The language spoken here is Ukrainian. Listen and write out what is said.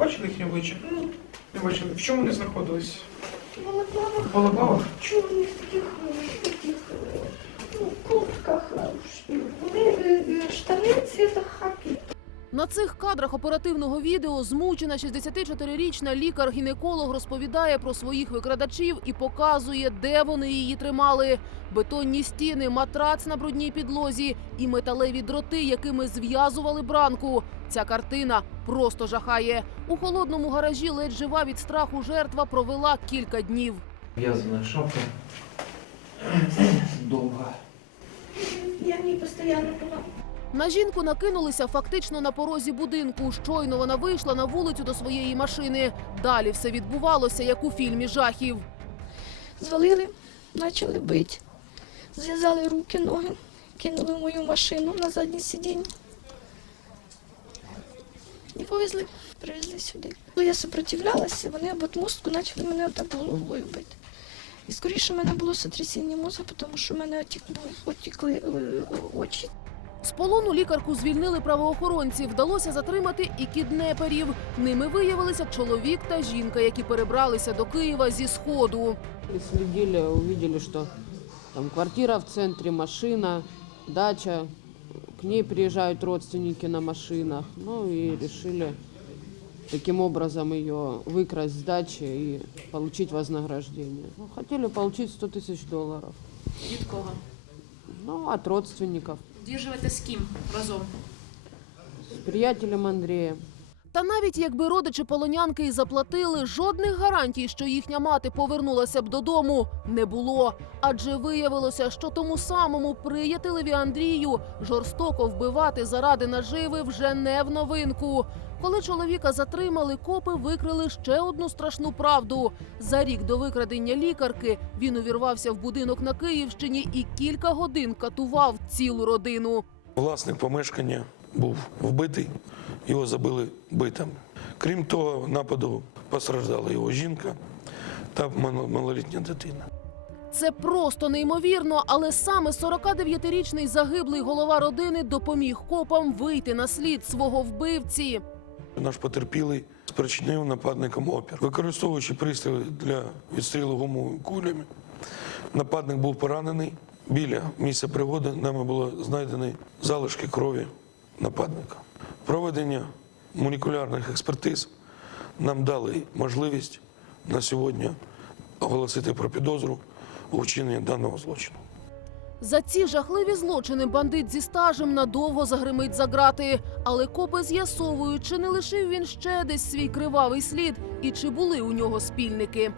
Бачили їхні обличчя? Ну, Не бачили. В чому вони знаходились? В балаклавах? В таких, в таких е, ну, куртках. е, Вони е, е, штани цвіта. На цих кадрах оперативного відео змучена 64-річна лікар-гінеколог розповідає про своїх викрадачів і показує, де вони її тримали. Бетонні стіни, матрац на брудній підлозі і металеві дроти, якими зв'язували бранку. Ця картина просто жахає. У холодному гаражі ледь жива від страху жертва провела кілька днів. В'язана шапка. Довга. Я в ній постійно була. На жінку накинулися фактично на порозі будинку. Щойно вона вийшла на вулицю до своєї машини. Далі все відбувалося, як у фільмі жахів. Звалили, почали бити. Зв'язали руки, ноги, кинули мою машину на заднє сидіння. І повезли, привезли сюди. Коли я сопротивлялася, вони об отмостку почали мене отак головою бити. І скоріше в мене було сотрясіння мозку, тому що в мене отік, отікли е, очі. З полону лікарку звільнили правоохоронці. Вдалося затримати і кіднеперів. Ними виявилися чоловік та жінка, які перебралися до Києва зі сходу. И следили, увидели, что там квартира в центре, машина, дача. К ней приезжают родственники на машинах. Ну и решили таким образом ее выкрасть с дачи и получить вознаграждение. Ну, хотели получить 100 тысяч долларов. Від кого? Ну, от родственников. Де живете з ким разом? С приятелем Андреем. Та навіть якби родичі полонянки і заплатили, жодних гарантій, що їхня мати повернулася б додому, не було. Адже виявилося, що тому самому приятелеві Андрію жорстоко вбивати заради наживи вже не в новинку. Коли чоловіка затримали, копи викрили ще одну страшну правду. За рік до викрадення лікарки він увірвався в будинок на Київщині і кілька годин катував цілу родину. Власник помешкання був вбитий, його забили битом. Крім того, нападу постраждала його жінка та мал- малолітня дитина. Це просто неймовірно, але саме 49-річний загиблий голова родини допоміг копам вийти на слід свого вбивці. Наш потерпілий спричинив нападникам опір. Використовуючи пристріли для відстрілу гумовими кулями, нападник був поранений. Біля місця пригоди нами було знайдені залишки крові нападника. Проведення молекулярних експертиз нам дали можливість на сьогодні оголосити про підозру у вчиненні даного злочину. За ці жахливі злочини бандит зі стажем надовго загримить за грати. Але копи з'ясовують, чи не лишив він ще десь свій кривавий слід і чи були у нього спільники.